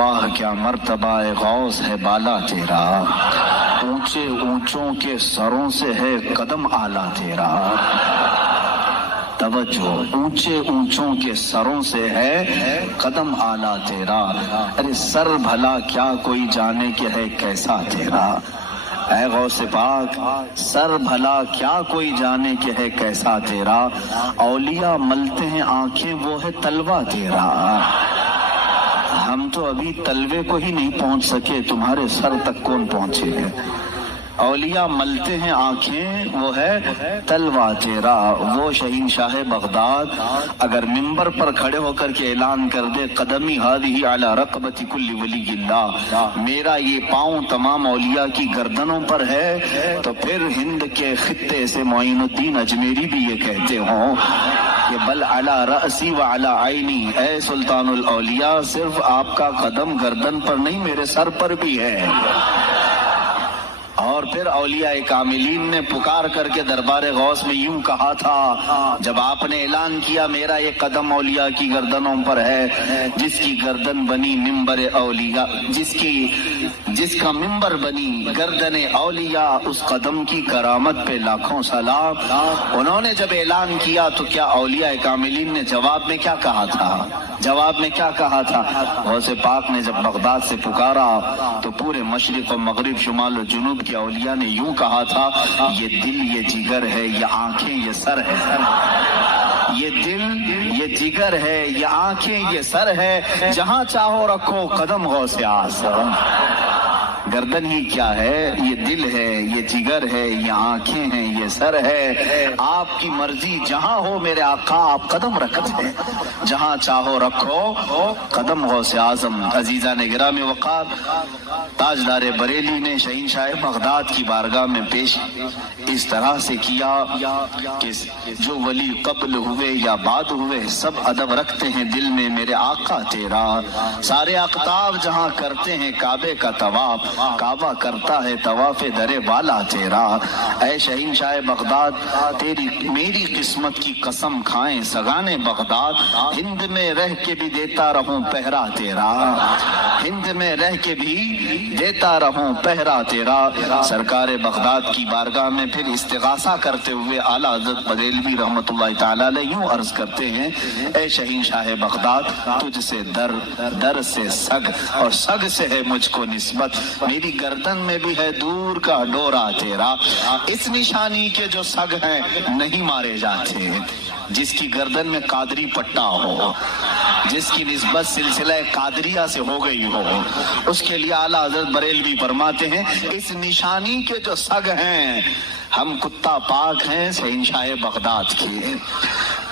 واہ کیا مرتبہ غوث ہے بالا تیرا، اونچے اونچوں کے سروں سے ہے قدم اعلیٰ تیرا۔ توجہ، اونچے اونچوں کے سروں سے ہے قدم اعلیٰ تیرا، ارے سر بھلا کیا کوئی جانے کہ ہے کیسا تیرا۔ اے غوث پاک، سر بھلا کیا کوئی جانے کہ ہے کیسا تیرا، اولیاء ملتے ہیں آنکھیں وہ ہے تلوہ تیرا۔ ہم تو ابھی تلوے کو ہی نہیں پہنچ سکے، تمہارے سر تک کون پہنچے گے۔ اولیاء ملتے ہیں آنکھیں وہ ہے تلوہ تیرا۔ وہ شہنشاہ بغداد اگر منبر پر کھڑے ہو کر کے اعلان کر دے قدمی ہذہ علی رقبۃ کل ولی اللہ، میرا یہ پاؤں تمام اولیاء کی گردنوں پر ہے، تو پھر ہند کے خطے سے معین الدین اجمیری بھی یہ کہتے ہوں کہ بل علی رأسی و علی عینی، اے سلطان الاولیاء صرف آپ کا قدم گردن پر نہیں میرے سر پر بھی ہے۔ اور پھر اولیاء کاملین نے پکار کر کے دربار غوث میں یوں کہا تھا جب آپ نے اعلان کیا میرا یہ قدم اولیاء کی گردنوں پر ہے، جس کی گردن بنی منبر اولیاء، جس کا منبر بنی گردن اولیاء، اس قدم کی کرامت پہ لاکھوں سلام۔ انہوں نے جب اعلان کیا تو کیا اولیاء کاملین نے جواب میں کیا کہا تھا؟ جواب میں کیا کہا تھا؟ غوث پاک نے جب بغداد سے پکارا تو پورے مشرق و مغرب، شمال و جنوب کے اولیاء نے یوں کہا تھا، یہ دل یہ جگر ہے، یہ آنکھیں یہ سر ہے۔ یہ دل یہ جگر ہے، یہ آنکھیں یہ سر ہے، جہاں چاہو رکھو قدم غوث اعظم۔ گردن ہی کیا ہے، یہ دل ہے، یہ جگر ہے، یہ آنکھیں ہیں، یہ سر ہے، آپ کی مرضی جہاں ہو میرے آقا آپ قدم رکھتے ہیں، جہاں چاہو رکھو قدم غوث اعظم۔ عزیزان گرامی وقار، تاجدار بریلی نے شہنشاہ بغداد کی بارگاہ میں پیش اس طرح سے کیا کہ جو ولی قبل ہوئے یا بعد ہوئے سب ادب رکھتے ہیں دل میں میرے آقا تیرا، سارے اقطاب جہاں کرتے ہیں کعبے کا طواف، کعبہ کرتا ہے طواف در والا تیرا۔ اے شہنشاہ بغداد، تیری میری قسمت کی قسم کھائیں سگانے بغداد، ہند میں رہ کے بھی دیتا رہوں پہرا تیرا، ہند میں رہ کے بھی دیتا رہوں پہرا تیرا۔ سرکار بغداد کی بارگاہ میں پھر استغاثہ کرتے ہوئے اعلیٰ حضرت بریلوی رحمۃ اللہ تعالیٰ علیہ یوں عرض کرتے ہیں، اے شہنشاہ بغداد، تجھ سے در، در سے سگ، اور سگ سے ہے مجھ کو نسبت، میری گردن میں بھی ہے دور کا ڈورا تیرا۔ اس نشانی کے جو سگ ہیں نہیں مارے جاتے، جس کی گردن میں قادری پٹا ہو، جس کی نسبت سلسلہ قادریہ سے ہو گئی ہو، اس کے لیے اعلیٰ حضرت بریلوی فرماتے ہیں اس نشانی کے جو سگ ہیں، ہم کتا پاک ہیں شہنشاہ بغداد کے،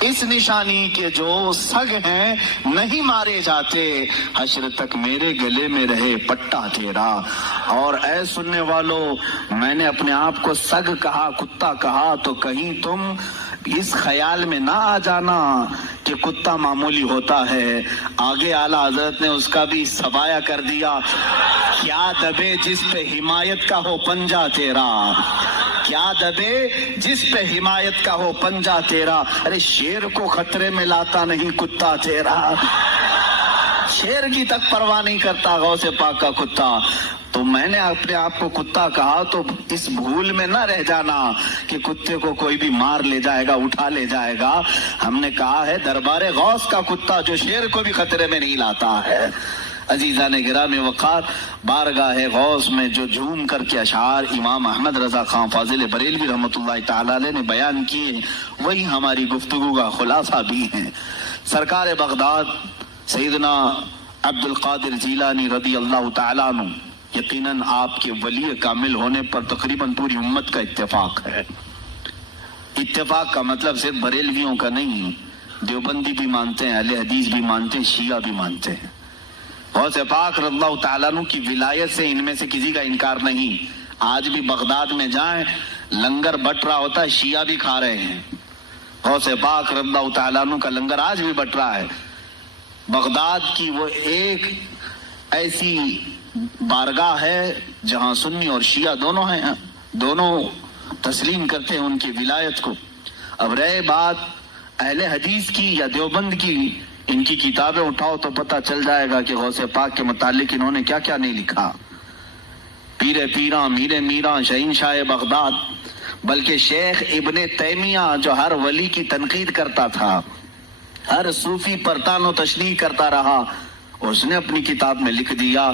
اس نشانی کے جو سگ ہیں نہیں مارے جاتے، حشر تک میرے گلے میں رہے پٹا تیرا۔ اور اے سننے والو، میں نے اپنے آپ کو سگ کہا، کتا کہا، تو کہیں تم اس خیال میں نہ آ جانا کہ کتا معمولی ہوتا ہے۔ آگے اعلیٰ حضرت نے اس کا بھی سوایہ کر دیا، کیا دبے جس پہ حمایت کا ہو پنجہ تیرا، کیا دبے جس پہ حمایت کا ہو پنجہ تیرا، ارے شیر کو خطرے میں لاتا نہیں کتا تیرا، شیر کی تک پرواہ نہیں کرتا غوث پاک کا کتا۔ تو میں نے اپنے آپ کو کتا کہا تو اس بھول میں نہ رہ جانا کہ کتے کو کوئی بھی مار لے جائے گا، اٹھا لے جائے گا۔ ہم نے کہا ہے دربار غوث کا کتا جو شیر کو بھی خطرے میں نہیں لاتا ہے۔ عزیزان گرامی وقار، بارگاہ غوث میں جو جھوم کر کے اشعار امام احمد رضا خان فاضل بریلوی رحمۃ اللہ تعالی علیہ نے بیان کیے، وہی ہماری گفتگو کا خلاصہ بھی ہیں۔ سرکار بغداد سیدنا عبد القادر جیلانی رضی اللہ تعالیٰ عنہ، یقیناً آپ کے ولی کامل ہونے پر تقریباً پوری امت کا اتفاق ہے۔ اتفاق کا مطلب صرف بریلویوں کا نہیں، دیوبندی بھی مانتے ہیں، اہل حدیث بھی مانتے ہیں، شیعہ بھی مانتے ہیں۔ غوث پاک رضی اللہ تعالیٰ عنہ کی ولایت سے ان میں سے کسی کا انکار نہیں۔ آج بھی بغداد میں جائیں، لنگر بٹ رہا ہوتا ہے، شیعہ بھی کھا رہے ہیں۔ غوث پاک رضی اللہ تعالیٰ عنہ کا لنگر آج بھی بٹ رہا ہے۔ بغداد کی وہ ایک ایسی بارگاہ ہے جہاں سنی اور شیعہ دونوں ہیں، دونوں تسلیم کرتے ہیں ان کی ولایت کو۔ اب رہے بات اہل حدیث کی یا دیوبند کی ان کی کتابیں اٹھاؤ تو پتہ چل جائے گا کہ غوث پاک کے متعلق انہوں نے کیا کیا نہیں لکھا. پیر پیراں، میر میراں، شہنشاہ بغداد، بلکہ شیخ ابن تیمیہ جو ہر ولی کی تنقید کرتا تھا، ہر صوفی پر طعن و تشنیع کرتا رہا، اس نے اپنی کتاب میں لکھ دیا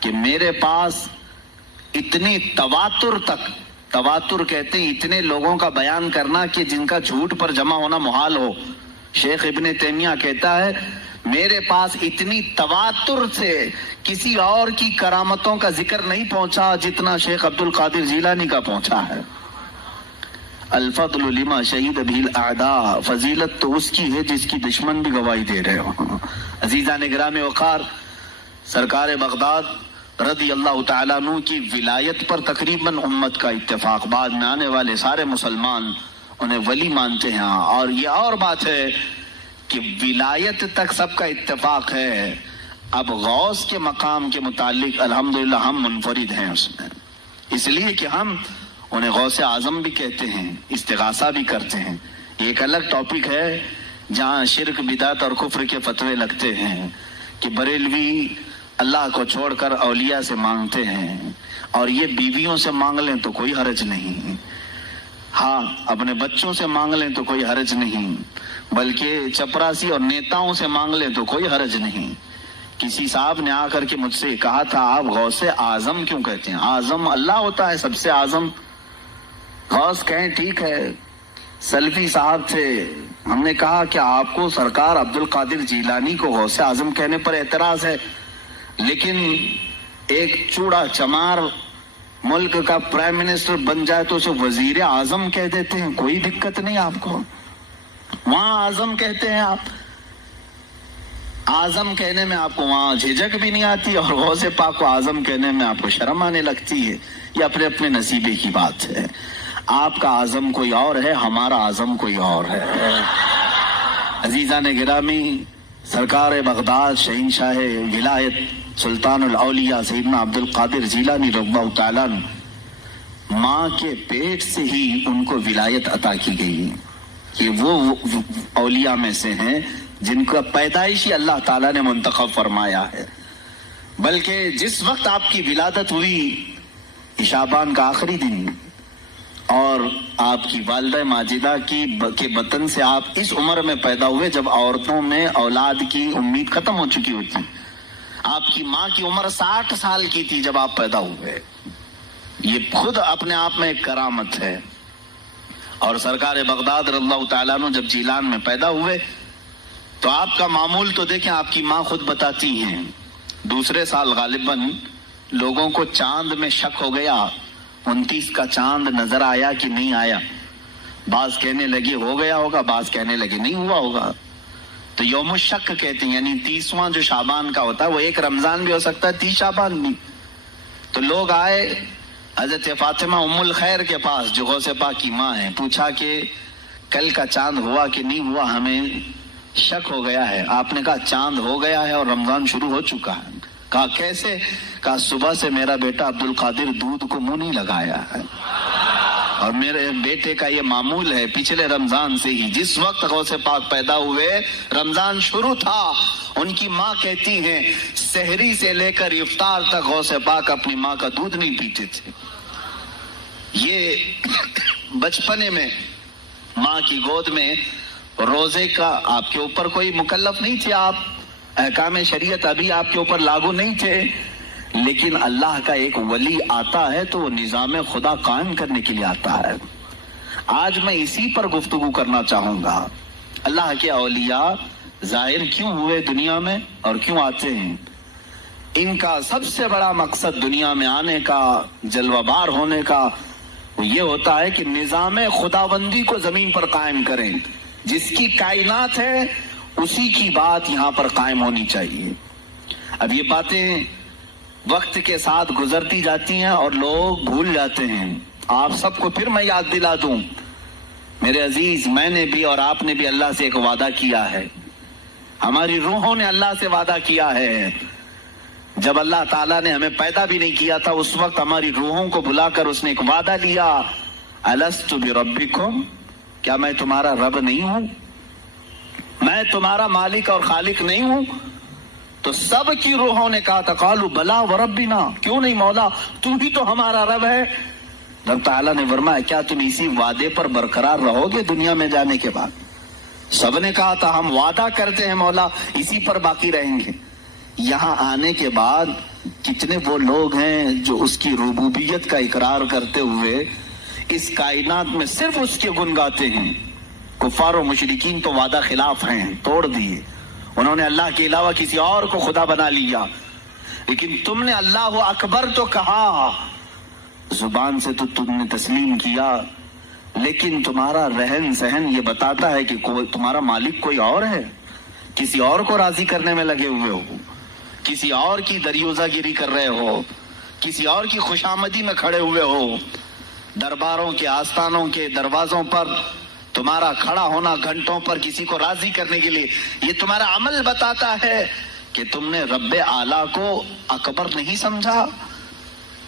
کہ میرے پاس اتنی تواتر تک، تواتر کہتے ہیں اتنے لوگوں کا بیان کرنا کہ جن کا جھوٹ پر جمع ہونا محال ہو. شیخ ابن تیمیہ کہتا ہے میرے پاس اتنی تواتر سے کسی اور کی کرامتوں کا ذکر نہیں پہنچا جتنا شیخ عبد القادر جیلانی کا پہنچا ہے. الفضل لما شہید بھی الاعداء، فضیلت تو اس کی ہے جس کی دشمن بھی گواہی دے رہے ہو. عزیزان گرامی وقار، سرکار بغداد رضی اللہ تعالیٰ عنہ کی ولایت پر تقریباً امت کا اتفاق، بعد میں آنے والے سارے مسلمان انہیں ولی مانتے ہیں. اور یہ اور بات ہے کہ ولایت تک سب کا اتفاق ہے. اب غوث کے مقام کے متعلق الحمدللہ ہم منفرد ہیں اس میں، اس لیے کہ ہم انہیں غوث اعظم بھی کہتے ہیں، استغاثہ بھی کرتے ہیں. یہ ایک الگ ٹاپک ہے جہاں شرک، بدعت اور کفر کے فتوے لگتے ہیں کہ بریلوی اللہ کو چھوڑ کر اولیاء سے مانگتے ہیں، اور یہ بیویوں سے مانگ لیں تو کوئی حرج نہیں، ہاں اپنے بچوں سے مانگ لیں تو کوئی حرج نہیں، بلکہ چپراسی اور نیتاؤں سے مانگ لیں تو کوئی حرج نہیں. کسی صاحب نے آ کر کے مجھ سے کہا تھا آپ غوث اعظم کیوں کہتے ہیں؟ اعظم اللہ ہوتا ہے سب سے اعظم. غوث کہیں ٹھیک ہے. سلفی صاحب تھے، ہم نے کہا کہ آپ کو سرکار عبد القادر جیلانی کو غوث اعظم کہنے پر اعتراض ہے، لیکن ایک چوڑا چمار ملک کا پرائم منسٹر بن جائے تو اسے وزیر اعظم کہہ دیتے ہیں، کوئی دقت نہیں آپ کو، وہاں اعظم کہتے ہیں آپ. اعظم کہنے میں آپ کو وہاں جھجک بھی نہیں آتی، اور غوث پاک کو اعظم کہنے میں آپ کو شرم آنے لگتی ہے. یہ اپنے اپنے نصیبے کی بات ہے. آپ کا اعظم کوئی اور ہے، ہمارا اعظم کوئی اور ہے. عزیزان گرامی، سرکار بغداد، شہنشاہ ولایت، سلطان الاولیاء سیدنا عبد القادر جیلانی رضی اللہ تعالیٰ عنہ، ماں کے پیٹ سے ہی ان کو ولایت عطا کی گئی. یہ وہ اولیاء میں سے ہیں جن کا پیدائشی اللہ تعالیٰ نے منتخب فرمایا ہے. بلکہ جس وقت آپ کی ولادت ہوئی شعبان کا آخری دن، اور آپ کی والدہ ماجدہ کے بطن سے آپ اس عمر میں پیدا ہوئے جب عورتوں میں اولاد کی امید ختم ہو چکی ہوتی. آپ کی ماں کی عمر 60 سال کی تھی جب آپ پیدا ہوئے. یہ خود اپنے آپ میں ایک کرامت ہے. اور سرکار بغداد رضی اللہ تعالیٰ عنہ جب جیلان میں پیدا ہوئے تو آپ کا معمول تو دیکھیں، آپ کی ماں خود بتاتی ہیں دوسرے سال غالباً لوگوں کو چاند میں شک ہو گیا، 29 کا چاند نظر آیا کہ نہیں آیا. بعض کہنے لگے ہو گیا ہوگا، بعض کہنے لگے نہیں ہوا ہوگا. تو یوم الشک کہتے ہیں، یعنی 30واں جو شعبان کا ہوتا ہے وہ ایک رمضان بھی ہو سکتا ہے، 30 شعبان بھی. تو لوگ آئے حضرت فاطمہ ام الخیر کے پاس جو غوث پاک کی ماں ہے، پوچھا کہ کل کا چاند ہوا کہ نہیں ہوا، ہمیں شک ہو گیا ہے. آپ نے کہا چاند ہو گیا ہے اور رمضان شروع ہو چکا ہے. کہا کیسے؟ کہا صبح سے میرا بیٹا عبد القادر دودھ کو منہ نہیں لگایا ہے، اور میرے بیٹے کا یہ معمول ہے پچھلے رمضان سے ہی، جس وقت غوث پاک پیدا ہوئے رمضان شروع تھا. ان کی ماں کہتی ہیں سحری سے لے کر افطار تک غوث پاک اپنی ماں کا دودھ نہیں پیتے تھے. یہ بچپنے میں ماں کی گود میں روزے کا آپ کے اوپر کوئی مکلف نہیں تھے، آپ احکام شریعت ابھی آپ کے اوپر لاگو نہیں تھے، لیکن اللہ کا ایک ولی آتا ہے تو وہ نظام خدا قائم کرنے کے لیے آتا ہے. آج میں اسی پر گفتگو کرنا چاہوں گا. اللہ کے اولیاء ظاہر کیوں ہوئے دنیا میں اور کیوں آتے ہیں؟ ان کا سب سے بڑا مقصد دنیا میں آنے کا، جلوہ بار ہونے کا، وہ یہ ہوتا ہے کہ نظام خداوندی کو زمین پر قائم کریں. جس کی کائنات ہے اسی کی بات یہاں پر قائم ہونی چاہیے. اب یہ باتیں وقت کے ساتھ گزرتی جاتی ہیں اور لوگ بھول جاتے ہیں. آپ سب کو پھر میں یاد دلا دوں، میرے عزیز، میں نے بھی اور آپ نے بھی اللہ سے ایک وعدہ کیا ہے. ہماری روحوں نے اللہ سے وعدہ کیا ہے. جب اللہ تعالیٰ نے ہمیں پیدا بھی نہیں کیا تھا اس وقت ہماری روحوں کو بلا کر اس نے ایک وعدہ لیا، الست بربکم، کیا میں تمہارا رب نہیں ہوں؟ میں تمہارا مالک اور خالق نہیں ہوں؟ تو سب کی روحوں نے کہا تھا قالوا بلا وربنا، کیوں نہیں مولا، تو ہی تو ہمارا رب ہے۔ رب تعالیٰ نے فرمایا کیا تم اسی وعدے پر برقرار رہو گے دنیا میں جانے کے بعد؟ سب نے کہا تھا ہم وعدہ کرتے ہیں مولا اسی پر باقی رہیں گے۔ یہاں آنے کے بعد کتنے وہ لوگ ہیں جو اس کی ربوبیت کا اقرار کرتے ہوئے اس کائنات میں صرف اس کے گن گاتے ہیں۔ کفار و مشرکین تو وعدہ خلاف ہیں، توڑ دیے، انہوں نے اللہ کے علاوہ کسی اور کو خدا بنا لیا، لیکن تم نے اللہ اکبر تو کہا، زبان سے تو تم نے تسلیم کیا، لیکن تمہارا رہن سہن یہ بتاتا ہے کہ تمہارا مالک کوئی اور ہے، کسی اور کو راضی کرنے میں لگے ہوئے ہو، کسی اور کی دریوزہ گیری کر رہے ہو، کسی اور کی خوشامدی میں کھڑے ہوئے ہو، درباروں کے آستانوں کے دروازوں پر تمہارا کھڑا ہونا گھنٹوں پر کسی کو راضی کرنے کے لیے، یہ تمہارا عمل بتاتا ہے کہ تم نے رب اعلیٰ کو اکبر نہیں سمجھا۔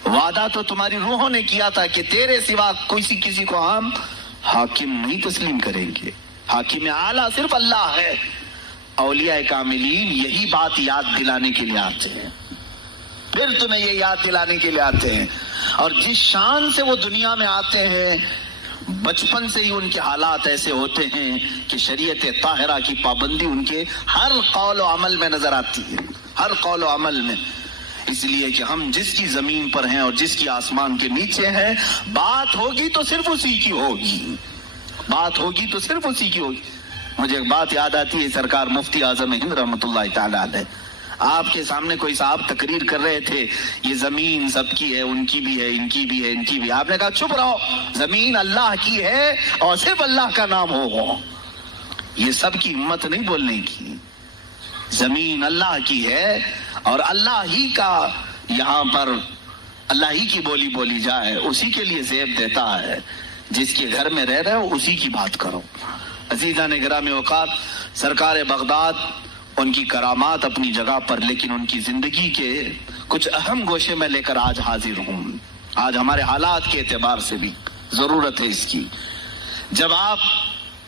وعدہ تو تمہاری روحوں نے کیا تھا کہ تیرے سوا کسی کو ہم حاکم نہیں تسلیم کریں گے، حاکم اعلیٰ صرف اللہ ہے۔ اولیاء کاملین یہی بات یاد دلانے کے لیے آتے ہیں، پھر تمہیں یہ یاد دلانے کے لیے آتے ہیں، اور جس شان سے وہ دنیا میں آتے ہیں بچپن سے ہی ان کے حالات ایسے ہوتے ہیں کہ شریعت طاہرہ کی پابندی ان کے ہر قول و عمل میں نظر آتی ہے، ہر قول و عمل میں۔ اس لیے کہ ہم جس کی زمین پر ہیں اور جس کی آسمان کے نیچے ہیں، بات ہوگی تو صرف اسی کی ہوگی، بات ہوگی تو صرف اسی کی ہوگی۔ مجھے ایک بات یاد آتی ہے، سرکار مفتی اعظم ہند رحمۃ اللہ تعالی علیہ، آپ کے سامنے کوئی صاحب تقریر کر رہے تھے، یہ زمین سب کی ہے، ان کی بھی ہے، ان کی بھی ہے، ان کی بھی ہے۔ آپ نے کہا چپ رہو، زمین اللہ کی ہے اور صرف اللہ کا نام ہو۔ یہ سب کی ہمت نہیں بولنے کی، زمین اللہ کی ہے اور اللہ ہی کا، یہاں پر اللہ ہی کی بولی بولی جائے، اسی کے لیے زیب دیتا ہے۔ جس کے گھر میں رہ رہے ہو اسی کی بات کرو۔ عزیزان گرامی اوقات، سرکار بغداد، ان کی کرامات اپنی جگہ پر، لیکن ان کی زندگی کے کچھ اہم گوشے میں لے کر آج حاضر ہوں۔ آج ہمارے حالات کے اعتبار سے بھی ضرورت ہے اس کی۔ جب آپ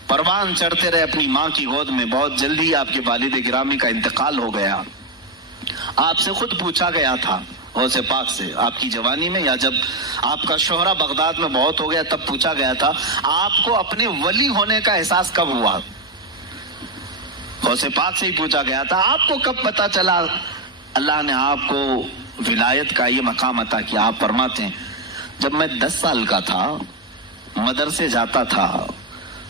پروان چڑھتے رہے اپنی ماں کی گود میں، بہت جلدی آپ کے والد گرامی کا انتقال ہو گیا۔ آپ سے خود پوچھا گیا تھا غوث پاک سے، آپ کی جوانی میں یا جب آپ کا شہرہ بغداد میں بہت ہو گیا تب پوچھا گیا تھا آپ کو اپنے ولی ہونے کا احساس کب ہوا؟ غوث پاک سے ہی پوچھا گیا تھا آپ کو کب پتا چلا اللہ نے آپ کو ولایت کا یہ مقام عطا کیا؟ آپ فرماتے ہیں جب میں 10 سال کا تھا، مدرسے جاتا تھا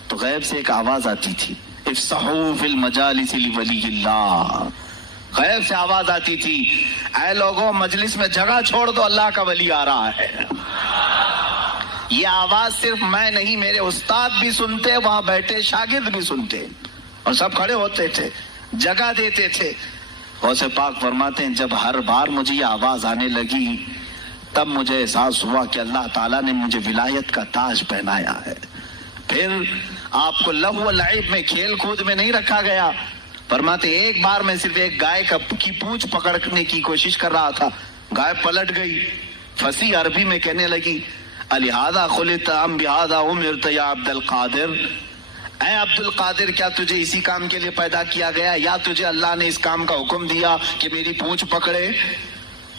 تو غیب سے ایک آواز آتی تھی، افصحوا فی المجالس لولی اللہ۔ غیب سے آواز آتی تھی، اے لوگوں مجلس میں جگہ چھوڑ دو، اللہ کا ولی آ رہا ہے۔ یہ آواز صرف میں نہیں، میرے استاد بھی سنتے، وہاں بیٹھے شاگرد بھی سنتے، اور سب کھڑے ہوتے تھے، جگہ دیتے تھے۔ غوث پاک فرماتے ہیں جب ہر بار مجھے یہ آواز آنے لگی تب مجھے احساس ہوا کہ اللہ تعالیٰ نے مجھے ولایت کا تاج پہنایا ہے۔ پھر آپ کو لہو و لعب میں، کھیل کود میں نہیں رکھا گیا۔ فرماتے ایک بار میں صرف ایک گائے کی پونچھ پکڑنے کی کوشش کر رہا تھا، گائے پلٹ گئی، فصیح عربی میں کہنے لگی الہذا خلقت ام بہذا امرت یا عبد القادر، اے عبد القادر کیا تجھے اسی کام کے لیے پیدا کیا گیا یا تجھے اللہ نے اس کام کا حکم دیا کہ میری پونچھ پکڑے؟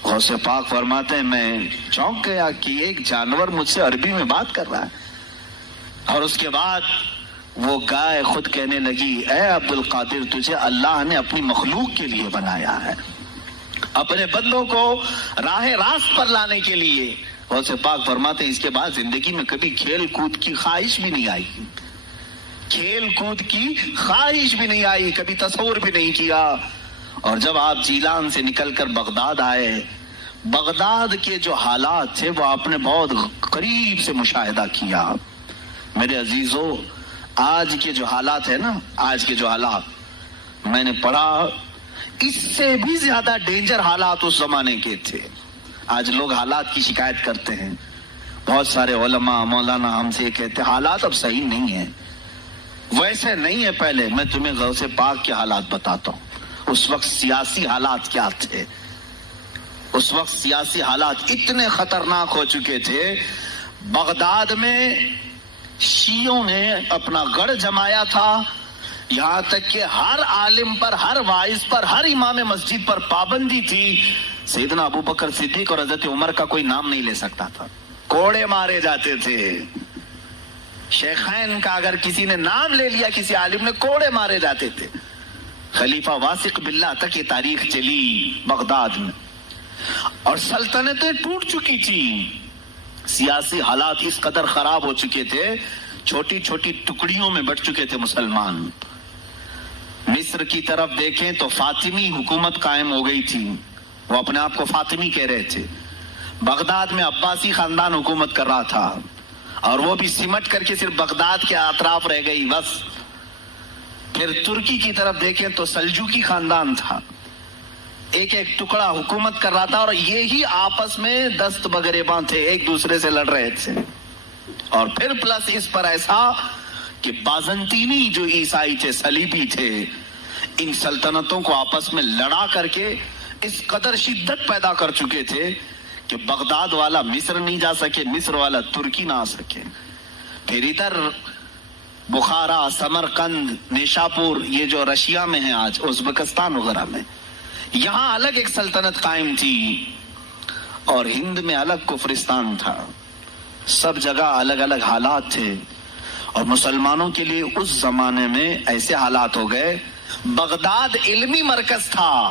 غوث پاک فرماتے ہیں میں چونک گیا کہ ایک جانور مجھ سے عربی میں بات کر رہا ہے۔ اور اس کے بعد وہ گائے خود کہنے لگی اے عبد القادر تجھے اللہ نے اپنی مخلوق کے لیے بنایا ہے، اپنے بندوں کو راہ راست پر لانے کے لیے۔ غوث پاک فرماتے ہیں اس کے بعد زندگی میں کبھی کھیل کود کی خواہش بھی نہیں آئی، کھیل کود کی خواہش بھی نہیں آئی، کبھی تصور بھی نہیں کیا۔ اور جب آپ جیلان سے نکل کر بغداد آئے، بغداد کے جو حالات تھے وہ آپ نے بہت قریب سے مشاہدہ کیا۔ میرے عزیزو، آج کے جو حالات ہیں نا، آج کے جو حالات میں نے پڑھا، اس سے بھی زیادہ ڈینجر حالات اس زمانے کے تھے۔ آج لوگ حالات کی شکایت کرتے ہیں، بہت سارے علماء مولانا ہم سے کہتے ہیں حالات اب صحیح نہیں ہیں، ویسے نہیں ہے پہلے۔ میں تمہیں غوث پاک کے حالات بتاتا ہوں، اس وقت سیاسی حالات کیا تھے۔ اس وقت سیاسی حالات اتنے خطرناک ہو چکے تھے، بغداد میں شیعوں نے اپنا گڑھ جمایا تھا، یہاں تک کہ ہر عالم پر، ہر واعظ پر، ہر امام مسجد پر پابندی تھی، سیدنا ابو بکر صدیق اور حضرت عمر کا کوئی نام نہیں لے سکتا تھا، کوڑے مارے جاتے تھے۔ شیخین کا اگر کسی نے نام لے لیا، کسی عالم نے، کوڑے مارے جاتے تھے۔ خلیفہ واثق باللہ تک یہ تاریخ چلی بغداد میں، اور سلطنتیں ٹوٹ چکی تھی، سیاسی حالات اس قدر خراب ہو چکے تھے، چھوٹی چھوٹی ٹکڑیوں میں بٹ چکے تھے مسلمان۔ مصر کی طرف دیکھیں تو فاطمی حکومت قائم ہو گئی تھی، وہ اپنے آپ کو فاطمی کہہ رہے تھے۔ بغداد میں عباسی خاندان حکومت کر رہا تھا، اور وہ بھی سمٹ کر کے صرف بغداد کے اطراف رہ گئی بس۔ پھر ترکی کی طرف دیکھیں تو سلجوقی خاندان تھا، ایک ایک ٹکڑا حکومت کر رہا تھا، اور یہی آپس میں دست بگریباں تھے، ایک دوسرے سے لڑ رہے تھے۔ اور پھر پلس اس پر ایسا کہ بازنطینی جو عیسائی تھے، صلیبی تھے، ان سلطنتوں کو آپس میں لڑا کر کے اس قدر شدت پیدا کر چکے تھے کہ بغداد والا مصر نہیں جا سکے، مصر والا ترکی نہ آ سکے۔ پھر ادھر بخارا، سمرقند، نیشاپور، یہ جو رشیا میں ہیں آج، ازبکستان وغیرہ میں، یہاں الگ ایک سلطنت قائم تھی، اور ہند میں الگ کفرستان تھا۔ سب جگہ الگ الگ حالات تھے، اور مسلمانوں کے لیے اس زمانے میں ایسے حالات ہو گئے۔ بغداد علمی مرکز تھا،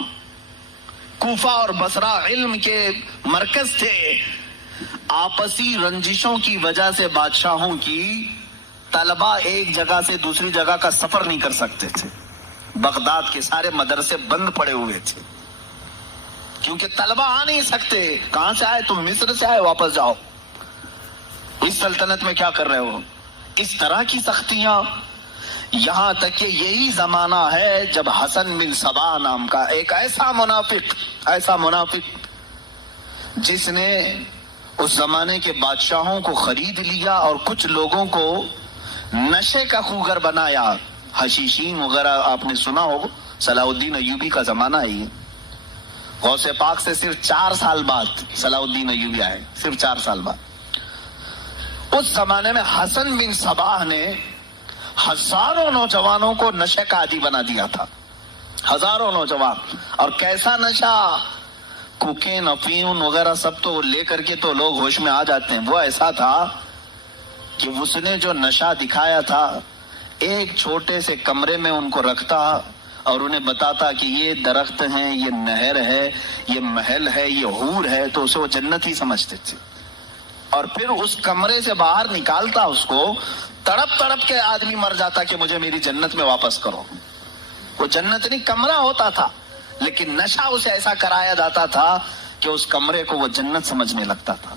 کوفہ اور بصرہ علم کے مرکز تھے، آپسی رنجشوں کی وجہ سے بادشاہوں کی طلبہ ایک جگہ سے دوسری جگہ کا سفر نہیں کر سکتے تھے۔ بغداد کے سارے مدرسے بند پڑے ہوئے تھے، کیونکہ طلبہ آ نہیں سکتے۔ کہاں سے آئے تم؟ مصر سے آئے، واپس جاؤ، اس سلطنت میں کیا کر رہے ہو؟ اس طرح کی سختیاں، یہاں تک کہ یہی زمانہ ہے جب حسن بن صباح نام کا ایک ایسا منافق جس نے اس زمانے کے بادشاہوں کو خرید لیا اور کچھ لوگوں کو نشے کا خوگر بنایا۔ حشیشین وغیرہ آپ نے سنا ہو، صلاح الدین ایوبی کا زمانہ ہے یہ۔ غوث پاک سے صرف 4 سال بعد صلاح الدین ایوبی آئے، صرف 4 سال بعد۔ اس زمانے میں حسن بن صباح نے ہزاروں نوجوانوں کو نشے کا عادی بنا دیا تھا، ہزاروں نوجوان۔ اور کیسا نشہ، کوکین، افیون وغیرہ سب تو لے کر کے تو لوگ ہوش میں آ جاتے ہیں۔ وہ ایسا تھا کہ اس نے جو نشہ دکھایا تھا، ایک چھوٹے سے کمرے میں ان کو رکھتا اور انہیں بتاتا کہ یہ درخت ہیں، یہ نہر ہے، یہ محل ہے، یہ حور ہے، تو اسے وہ جنت ہی سمجھتے تھے۔ اور پھر اس کمرے سے باہر نکالتا اس کو، تڑپ تڑپ کے آدمی مر جاتا کہ مجھے میری جنت میں واپس کرو۔ وہ جنت نہیں، کمرہ ہوتا تھا، لیکن نشہ اسے ایسا کرایا جاتا تھا کہ اس کمرے کو وہ جنت سمجھنے لگتا تھا۔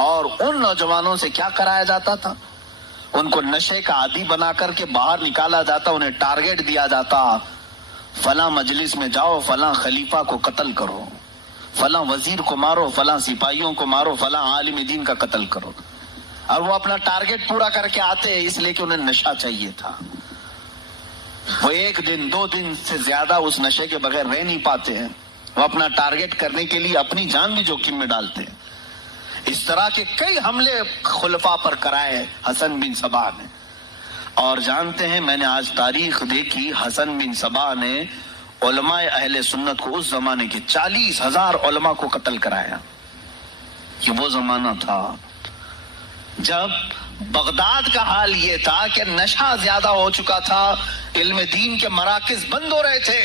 اور ان نوجوانوں سے کیا کرایا جاتا تھا؟ ان کو نشے کا عادی بنا کر کے باہر نکالا جاتا، انہیں ٹارگٹ دیا جاتا، فلاں مجلس میں جاؤ، فلاں خلیفہ کو قتل کرو، فلاں وزیر کو مارو، فلاں سپاہیوں کو مارو، فلاں عالم دین کا قتل کرو۔ اور وہ اپنا ٹارگٹ پورا کر کے آتے ہیں، اس لیے کہ انہیں نشہ چاہیے تھا۔ وہ 1 دن 2 دن سے زیادہ اس نشے کے بغیر رہ نہیں پاتے ہیں، وہ اپنا ٹارگٹ کرنے کے لیے اپنی جان بھی جوخم میں ڈالتے ہیں۔ اس طرح کے کئی حملے خلفاء پر کرائے حسن بن صباح نے۔ اور جانتے ہیں، میں نے آج تاریخ دیکھی، حسن بن صباح نے علماء اہل سنت کو، اس زمانے کے 40,000 علماء کو قتل کرایا۔ یہ وہ زمانہ تھا جب بغداد کا حال یہ تھا کہ نشہ زیادہ ہو چکا تھا، علم دین کے مراکز بند ہو رہے تھے،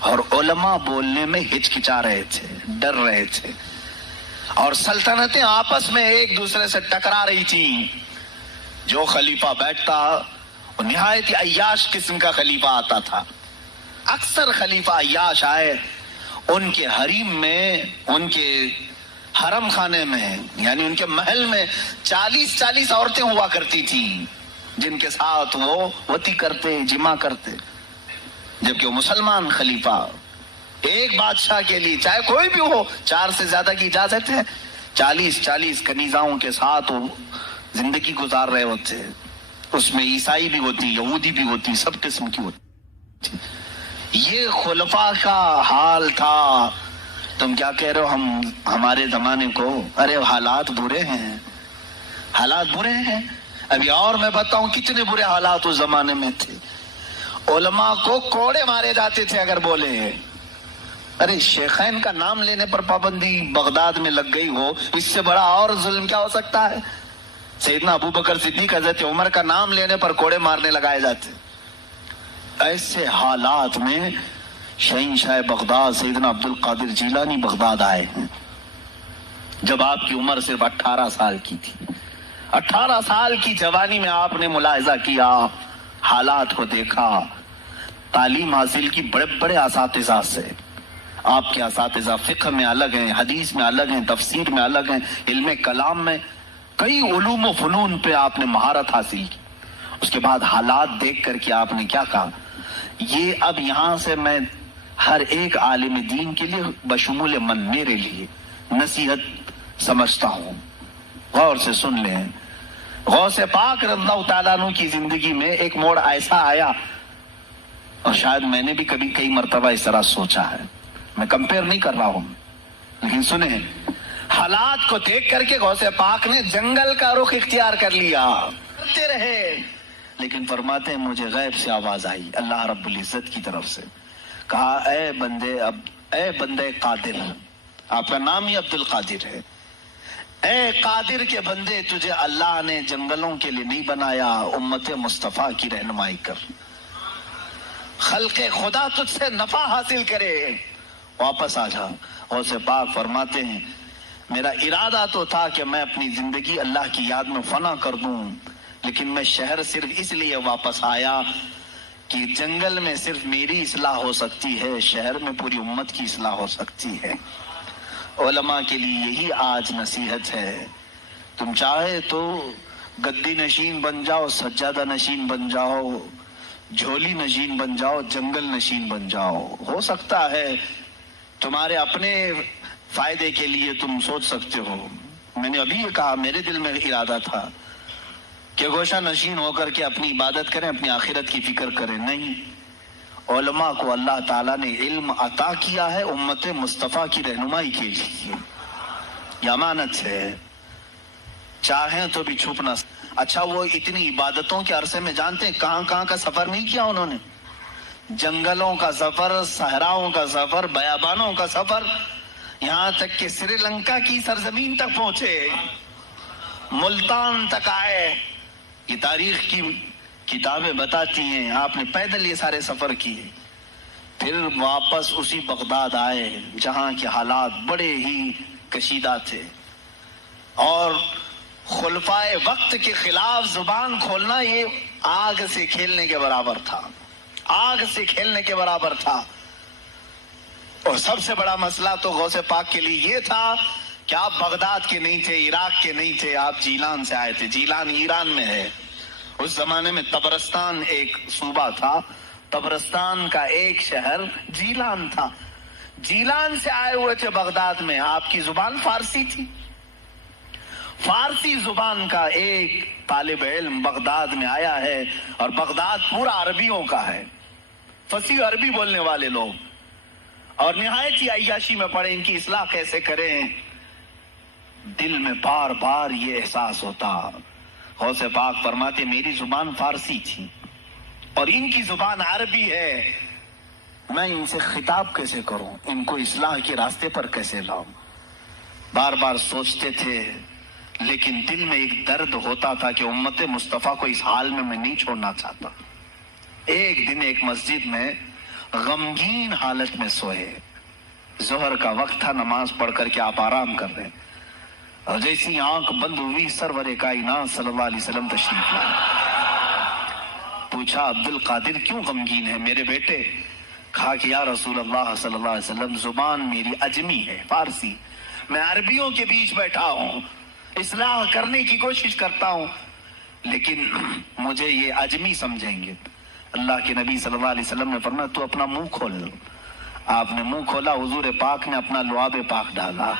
اور علماء بولنے میں ہچکچا رہے تھے، ڈر رہے تھے، اور سلطنتیں آپس میں ایک دوسرے سے ٹکرا رہی تھیں۔ جو خلیفہ بیٹھتا، وہ نہایت عیاش قسم کا خلیفہ آتا تھا۔ اکثر خلیفہ عیاش آئے، ان کے حریم میں، ان کے حرم خانے میں، یعنی ان کے محل میں 40 عورتیں ہوا کرتی تھیں، جن کے ساتھ وہ وطی کرتے، جمع کرتے۔ جبکہ وہ مسلمان خلیفہ، ایک بادشاہ کے لیے چاہے کوئی بھی ہو 4 سے زیادہ کی اجازت ہے، 40 کنیزاؤں کے ساتھ وہ زندگی گزار رہے ہوتے۔ اس میں عیسائی بھی ہوتی، یہودی بھی ہوتی، سب قسم کی ہوتی۔ یہ خلفاء کا حال تھا۔ تم کیا کہہ رہے ہو ہمارے زمانے کو؟ ارے حالات برے ہیں، حالات برے ہیں۔ ابھی اور میں بتاؤں کتنے برے حالات اس زمانے میں تھے۔ علماء کو کوڑے مارے جاتے تھے اگر بولے. ارے شیخین کا نام لینے پر پابندی بغداد میں لگ گئی ہو، اس سے بڑا اور ظلم کیا ہو سکتا ہے؟ سیدنا ابو بکر صدیق، حضرت عمر کا نام لینے پر کوڑے مارنے لگائے جاتے. ایسے حالات میں شہنشاہ بغداد سیدنا عبد القادر جیلانی بغداد آئے ہیں جب آپ کی عمر صرف 18 سال کی تھی. 18 سال کی جوانی میں آپ نے ملاحظہ کیا، حالات کو دیکھا، تعلیم حاصل کی بڑے بڑے اساتذہ سے. آپ کے اساتذہ فقہ میں الگ ہیں، حدیث میں الگ ہیں، تفسیر میں الگ ہیں، علم کلام میں کئی علوم و فنون پہ آپ نے مہارت حاصل کی. اس کے بعد حالات دیکھ کر کے آپ نے کیا کہا؟ یہ اب یہاں سے میں ہر ایک عالم دین کے لیے بشمول من میرے لیے نصیحت سمجھتا ہوں. غور سے سن لیں. غوث پاک رضی اللہ تعالیٰ عنہ کی زندگی میں ایک موڑ ایسا آیا، اور شاید میں نے بھی کبھی کئی مرتبہ اس طرح سوچا ہے، میں کمپیئر نہیں کر رہا ہوں، لیکن سنیں، حالات کو دیکھ کر کے غوث پاک نے جنگل کا رخ اختیار کر لیا. کرتے رہے، لیکن فرماتے ہیں مجھے غیب سے آواز آئی اللہ رب العزت کی طرف سے. کہا اے بندے قادر، آپ کا نام ہی عبد القادر ہے، اے قادر کے بندے، تجھے اللہ نے جنگلوں کے لیے نہیں بنایا، امت مصطفیٰ کی رہنمائی کر، خلق خدا تجھ سے نفع حاصل کرے، واپس آ جا. غوث پاک فرماتے ہیں میرا ارادہ تو تھا کہ میں اپنی زندگی اللہ کی یاد میں فنا کر دوں، لیکن میں شہر صرف اس لیے واپس آیا کہ جنگل میں صرف میری اصلاح ہو سکتی ہے، شہر میں پوری امت کی اصلاح ہو سکتی ہے. علماء کے لیے یہی آج نصیحت ہے. تم چاہے تو گدی نشین بن جاؤ، سجادہ نشین بن جاؤ، جھولی نشین بن جاؤ، جنگل نشین بن جاؤ. ہو سکتا ہے تمہارے اپنے فائدے کے لیے تم سوچ سکتے ہو. میں نے ابھی یہ کہا، میرے دل میں ارادہ تھا کہ گوشہ نشین ہو کر کے اپنی عبادت کریں، اپنی آخرت کی فکر کریں. نہیں، علماء کو اللہ تعالیٰ نے علم عطا کیا ہے امت مصطفیٰ کی رہنمائی کے لیے. یہ امانت ہے، چاہیں تو بھی چھپ نہ. اچھا، وہ اتنی عبادتوں کے عرصے میں جانتے ہیں کہاں کہاں کا سفر نہیں کیا انہوں نے؟ جنگلوں کا سفر، صحراؤں کا سفر، بیابانوں کا سفر، یہاں تک کہ سری لنکا کی سرزمین تک پہنچے، ملتان تک آئے. یہ تاریخ کی کتابیں بتاتی ہیں آپ نے پیدل یہ سارے سفر کیے. پھر واپس اسی بغداد آئے جہاں کے حالات بڑے ہی کشیدہ تھے، اور خلفائے وقت کے خلاف زبان کھولنا یہ آگ سے کھیلنے کے برابر تھا، آگ سے کھیلنے کے برابر تھا. اور سب سے بڑا مسئلہ تو غوث پاک کے لیے یہ تھا کہ آپ بغداد کے نہیں تھے، عراق کے نہیں تھے، آپ جیلان سے آئے تھے. جیلان ایران میں ہے. اس زمانے میں طبرستان ایک صوبہ تھا، طبرستان کا ایک شہر جیلان تھا. جیلان سے آئے ہوئے تھے بغداد میں. آپ کی زبان فارسی تھی. فارسی زبان کا ایک طالب علم بغداد میں آیا ہے، اور بغداد پورا عربیوں کا ہے، فصیح عربی بولنے والے لوگ، اور نہایت ہی عیاشی میں پڑے ان کی اصلاح کیسے کریں. دل میں بار بار یہ احساس ہوتا. غوث پاک فرماتے میری زبان فارسی تھی اور ان کی زبان عربی ہے، میں ان سے خطاب کیسے کروں، ان کو اصلاح کے راستے پر کیسے لاؤں. بار بار سوچتے تھے، لیکن دل میں ایک درد ہوتا تھا کہ امت مصطفیٰ کو اس حال میں نہیں چھوڑنا چاہتا. ایک دن ایک مسجد میں غمگین حالت میں سوئے. ظہر کا وقت تھا، نماز پڑھ کر کے آپ آرام کر رہے ہیں، اور جیسی آنکھ بند ہوئی سرور کائنات صلی اللہ علیہ وسلم تشریف لائے. پوچھا عبد القادر کیوں غمگین ہے میرے بیٹے؟ کہا کہ یا رسول اللہ صلی اللہ علیہ وسلم زبان میری اجمی ہے، فارسی، میں عربیوں کے بیچ بیٹھا ہوں، اصلاح کرنے کی کوشش کرتا ہوں، لیکن مجھے یہ اجمی سمجھیں گے. اللہ کے نبی صلی اللہ علیہ وسلم نے فرمایا تو اپنا منہ کھول لو. آپ نے منہ کھولا، حضور پاک نے اپنا لعاب پاک ڈالا.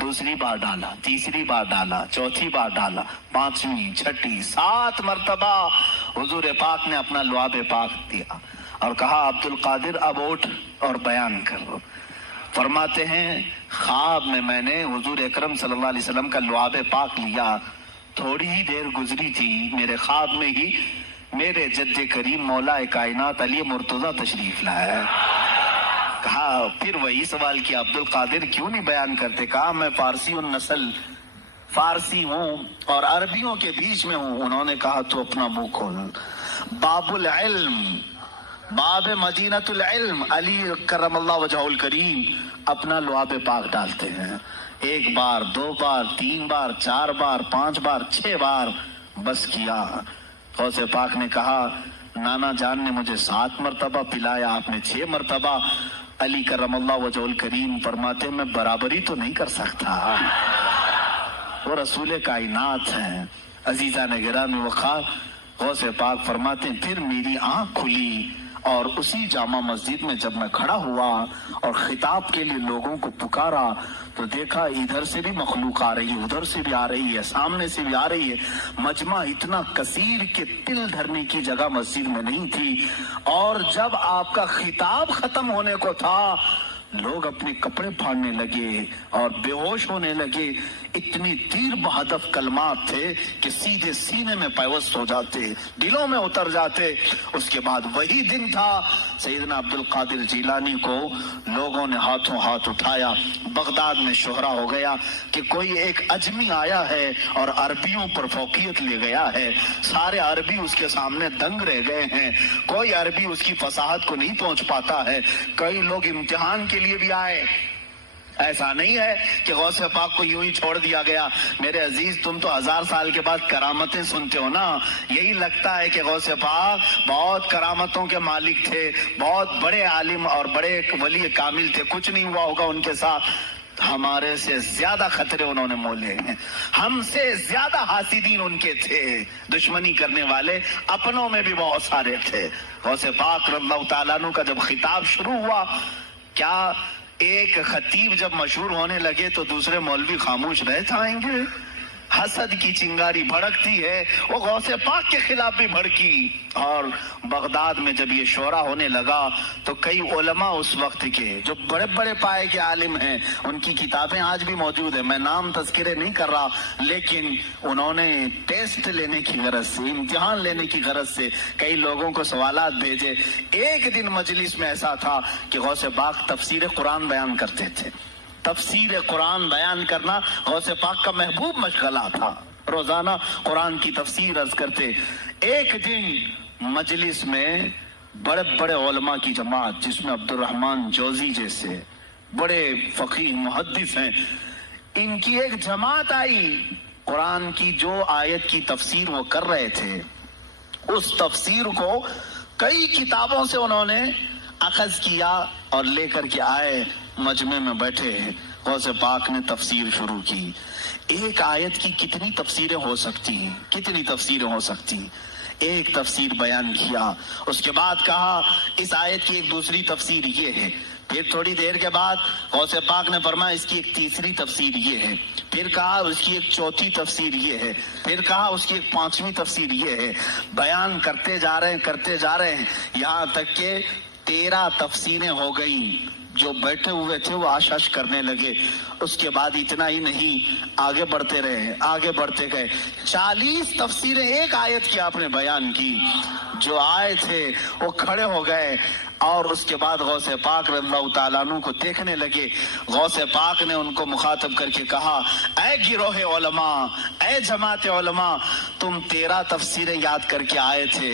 دوسری بار ڈالا، تیسری بار ڈالا، چوتھی بار ڈالا، پانچویں، چھٹی، 7 مرتبہ حضور پاک نے اپنا لعاب پاک دیا اور کہا عبد القادر اب اٹھ اور بیان کرو. فرماتے ہیں خواب میں نے حضور اکرم صلی اللہ علیہ وسلم کا لعاب پاک لیا. تھوڑی ہی دیر گزری تھی، میرے خواب میں ہی میرے جد کریم مولا کائنات علی مرتضیٰ تشریف لایا ہے۔ کہا پھر وہی سوال کیا عبد القادر کیوں نہیں بیان کرتے؟ کہا میں فارسی النسل فارسی ہوں اور عربیوں کے بیچ میں ہوں۔ انہوں نے کہا تو اپنا منہ کھول، باب العلم، باب مدینۃ العلم، علی کرم اللہ وجہہ الکریم اپنا لعاب پاک ڈالتے ہیں، 1 بار 2 بار 3 بار 4 بار 5 بار 6 بار بس کیا۔ غوث پاک نے کہا نانا جان نے مجھے 7 مرتبہ پلایا، آپ نے 6 مرتبہ۔ علی کرم اللہ وجہہ الکریم فرماتے میں برابری تو نہیں کر سکتا، وہ رسول کائنات ہیں۔ عزیزان گرامی وقار، غوث پاک فرماتے ہیں پھر میری آنکھ کھلی اور اسی جامع مسجد میں جب میں کھڑا ہوا اور خطاب کے لیے لوگوں کو پکارا تو دیکھا ادھر سے بھی مخلوق آ رہی ہے، ادھر سے بھی آ رہی ہے، سامنے سے بھی آ رہی ہے۔ مجمع اتنا کثیر کہ تل دھرنے کی جگہ مسجد میں نہیں تھی، اور جب آپ کا خطاب ختم ہونے کو تھا لوگ اپنے کپڑے پھاڑنے لگے اور بے ہوش ہونے لگے۔ اتنی تیر بہدف کلمات تھے کہ سیدھے سینے میں پیوست ہو جاتے، دلوں میں اتر جاتے۔ اس کے بعد وہی دن تھا سیدنا عبد القادر جیلانی کو لوگوں نے ہاتھوں ہاتھ اٹھایا۔ بغداد میں شہرا ہو گیا کہ کوئی ایک اجمی آیا ہے اور عربیوں پر فوقیت لے گیا ہے، سارے عربی اس کے سامنے دنگ رہ گئے ہیں، کوئی عربی اس کی فصاحت کو نہیں پہنچ پاتا ہے۔ کئی لوگ امتحان کے لیے بھی آئے، ایسا نہیں ہے کہ غوث پاک کو یوں ہی چھوڑ دیا گیا۔ میرے عزیز تم تو 1000 سال کے بعد کرامتیں سنتے ہو نا، یہی لگتا ہے کہ غوث پاک بہت کرامتوں کے مالک تھے، بہت بڑے عالم اور بڑے ولی کامل تھے، کچھ نہیں ہوا ہوگا ان کے ساتھ۔ ہمارے سے زیادہ خطرے انہوں نے مولے ہیں، ہم سے زیادہ حاسدین ان کے تھے، دشمنی کرنے والے اپنوں میں بھی بہت سارے تھے۔ غوث پاک رضی اللہ تعالیٰ عنہ کا جب خطاب شروع ہوا، کیا ایک خطیب جب مشہور ہونے لگے تو دوسرے مولوی خاموش رہ جائیں گے؟ حسد کی چنگاری بھڑکتی ہے، وہ غوث پاک کے خلاف بھی بھڑکی۔ اور بغداد میں جب یہ شورا ہونے لگا تو کئی علماء اس وقت کے جو بڑے بڑے پائے کے عالم ہیں، ان کی کتابیں آج بھی موجود ہیں، میں نام تذکرے نہیں کر رہا، لیکن انہوں نے ٹیسٹ لینے کی غرض سے، امتحان لینے کی غرض سے کئی لوگوں کو سوالات بھیجے۔ ایک دن مجلس میں ایسا تھا کہ غوث پاک تفسیر قرآن بیان کرتے تھے۔ تفسیر قرآن بیان کرنا غوث پاک کا محبوب مشغلہ تھا، روزانہ قرآن کی تفسیر عرض کرتے۔ ایک دن مجلس میں بڑے بڑے علماء کی جماعت، جس میں عبد الرحمن جوزی جیسے بڑے فقیہ محدث ہیں، ان کی ایک جماعت آئی۔ قرآن کی جو آیت کی تفسیر وہ کر رہے تھے، اس تفسیر کو کئی کتابوں سے انہوں نے اخذ کیا اور لے کر کے آئے، مجمع میں بیٹھے۔ غوث پاک نے تفسیر شروع کی۔ ایک آیت کی کتنی تفسیریں ہو سکتی ہیں، کتنی تفسیریں ہو سکتی ہیں؟ ایک تفسیر بیان کیا، اس کے بعد کہا اس آیت کی ایک دوسری تفسیر یہ ہے۔ پھر تھوڑی دیر کے بعد غوث پاک نے فرمایا اس کی ایک تیسری تفسیر یہ ہے، پھر کہا اس کی ایک چوتھی تفسیر یہ ہے، پھر کہا اس کی ایک پانچویں تفسیر یہ ہے۔ بیان کرتے جا رہے ہیں یہاں تک کہ 13 تفسیریں ہو گئیں۔ جو بیٹھے ہوئے تھے وہ آشش کرنے لگے۔ اس کے بعد اتنا ہی نہیں، آگے بڑھتے رہے، آگے بڑھتے گئے، 40 تفسیریں ایک آیت کی آپ نے بیان کی۔ جو آئے تھے وہ کھڑے ہو گئے اور اس کے بعد غوث پاک رضی اللہ تعالیٰ عنہ کو دیکھنے لگے۔ غوث پاک نے ان کو مخاطب کر کے کہا اے گروہ علماء، اے جماعت علماء، تم 13 تفسیریں یاد کر کے آئے تھے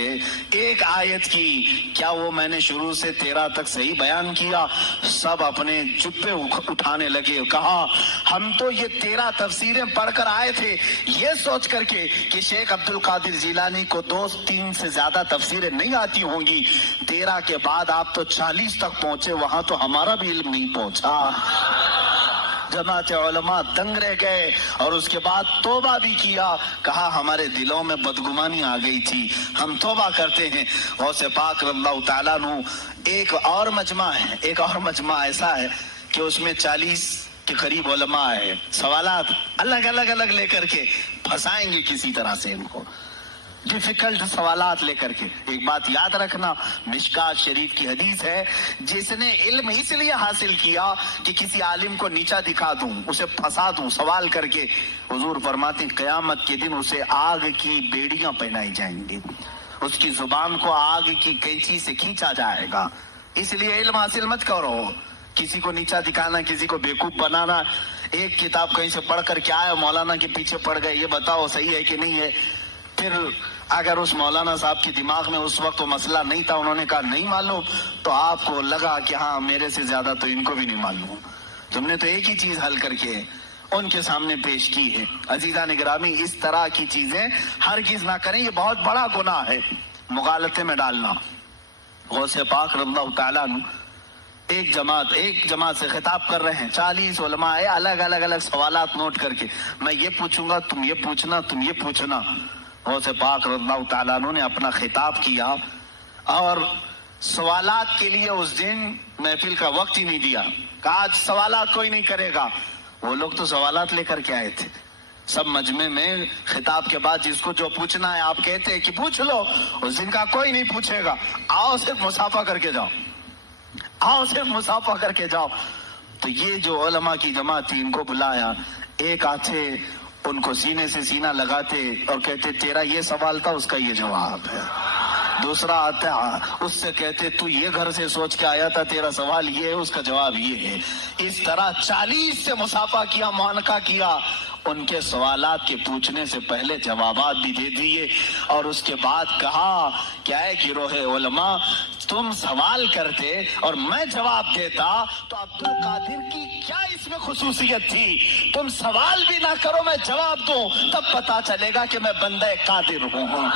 ایک آیت کی، کیا وہ میں نے شروع سے 13 تک صحیح بیان کیا؟ سب اپنے جبے اٹھانے لگے، کہا ہم تو یہ 13 تفسیریں پڑھ کر آئے تھے یہ سوچ کر کے کہ شیخ عبد القادر جیلانی کو 2-3 سے زیادہ تفسیریں نہیں آتی ہوں گی، 13 کے بعد آپ تو 40 تک پہنچے، وہاں تو ہمارا بھی علم نہیں پہنچا۔ جماعت علماء دنگ رہ گئے اور اس کے بعد توبہ بھی کیا، کہا ہمارے دلوں میں بدگمانی آ گئی تھی، ہم توبہ کرتے ہیں۔ غوث پاک رضی اللہ تعالیٰ عنہ ایک اور مجمع ایسا ہے کہ اس میں 40 کے قریب علماء ہے، سوالات الگ لے کر کے پھنسائیں گے کسی طرح سے ان کو، ڈیفیکلٹ سوالات لے کر کے۔ ایک بات یاد رکھنا، مشکات شریف کی حدیث ہے، جس نے علم اس لیے حاصل کیا کہ کسی عالم کو نیچا دکھا دوں، اسے پھنسا دوں سوال کر کے، حضور فرماتے ہیں قیامت کے دن اسے آگ کی بیڑیاں پہنائی جائیں گی، اس کی زبان کو آگ کی کینچی سے کھینچا جائے گا. اس لیے علم حاصل مت کرو، کسی کو نیچا دکھانا، کسی کو بیوقوف بنانا. ایک کتاب کہیں سے پڑھ کر کے آئے، مولانا کے پیچھے پڑ گئے، یہ بتاؤ صحیح ہے کہ نہیں ہے. پھر اگر اس مولانا صاحب کے دماغ میں اس وقت وہ مسئلہ نہیں تھا، انہوں نے کہا نہیں معلوم، تو آپ کو لگا کہ ہاں میرے سے زیادہ تو ان کو بھی نہیں معلوم. تم نے تو ایک ہی چیز حل کر کے ان کے سامنے پیش کی ہے. عزیزان گرامی، اس طرح کی چیزیں ہرگز نہ کریں، یہ بہت بڑا گناہ ہے مغالطے میں ڈالنا. غوث پاک رضی اللہ تعالیٰ عنہ ایک جماعت سے خطاب کر رہے ہیں. 40 علماء ہے، الگ الگ سوالات نوٹ کر کے، میں یہ پوچھوں گا، تم یہ پوچھنا، تم یہ پوچھنا. غوث پاک رضی اللہ تعالیٰ عنہ نے اپنا خطاب کیا اور سوالات کے لیے اس دن محفل کا وقت ہی نہیں دیا. کہا آج سوالات کوئی نہیں کرے گا. وہ لوگ تو سوالات لے کر کے آئے تھے. سب مجمع میں خطاب کے بعد جس کو جو پوچھنا ہے آپ کہتے ہیں کہ پوچھ لو. اس دن کا کوئی نہیں پوچھے گا، آؤ صرف مصافحہ کر کے جاؤ، آؤ صرف مصافحہ کر کے جاؤ. تو یہ جو علماء کی جماعت تھی، ان کو بلایا. ایک آتے ان کو سینے سے سینہ لگاتے اور کہتے تیرا یہ سوال تھا، اس کا یہ جواب ہے. دوسرا آتا اس سے کہتے تو یہ گھر سے سوچ کے آیا تھا، تیرا سوال یہ ہے، اس کا جواب یہ ہے. اس طرح 40 سے مصافحہ کیا، معانقہ کیا. ان کے سوالات کے پوچھنے سے پہلے جوابات بھی دے دیے اور اس کے بعد کہا کیا ہے گروہ علماء، تم سوال کرتے اور میں جواب دیتا تو عبد القادر کی کیا اس میں خصوصیت تھی؟ تم سوال بھی نہ کرو، میں جواب دوں، تب پتا چلے گا کہ میں بندہ قادر ہوں.